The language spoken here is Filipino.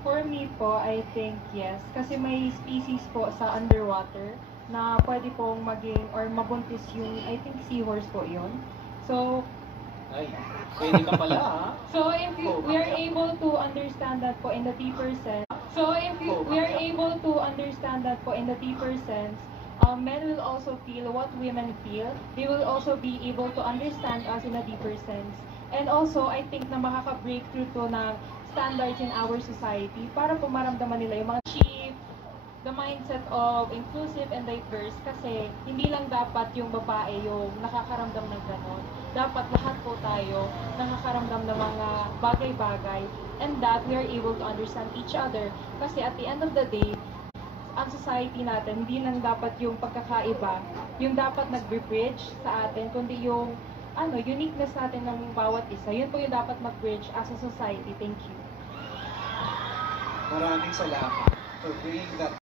For me po, I think yes. Kasi may species po sa underwater na pwede pong maging or mabuntis yung, I think seahorse po yun. So, Ay, pwede ka pala ha? so if we are able to understand that po in the deeper sense, we are able to understand that po in the deeper sense, men will also feel what women feel. They will also be able to understand us in a deeper sense. And also, I think na makaka-breakthrough to ng standards in our society para po maramdaman nila yung mga achieve, the mindset of inclusive and diverse kasi hindi lang dapat yung babae yung nakakaramdam ng ganon. Dapat lahat po tayo nakakaramdam ng mga bagay-bagay and that we are able to understand each other kasi at the end of the day, ang society natin, hindi lang dapat yung pagkakaiba, yung dapat nag-bridge sa atin, kundi yung uniqueness natin ng bawat isa. Yun po yung dapat mag-bridge as a society. Thank you. Maraming salamat for bringing that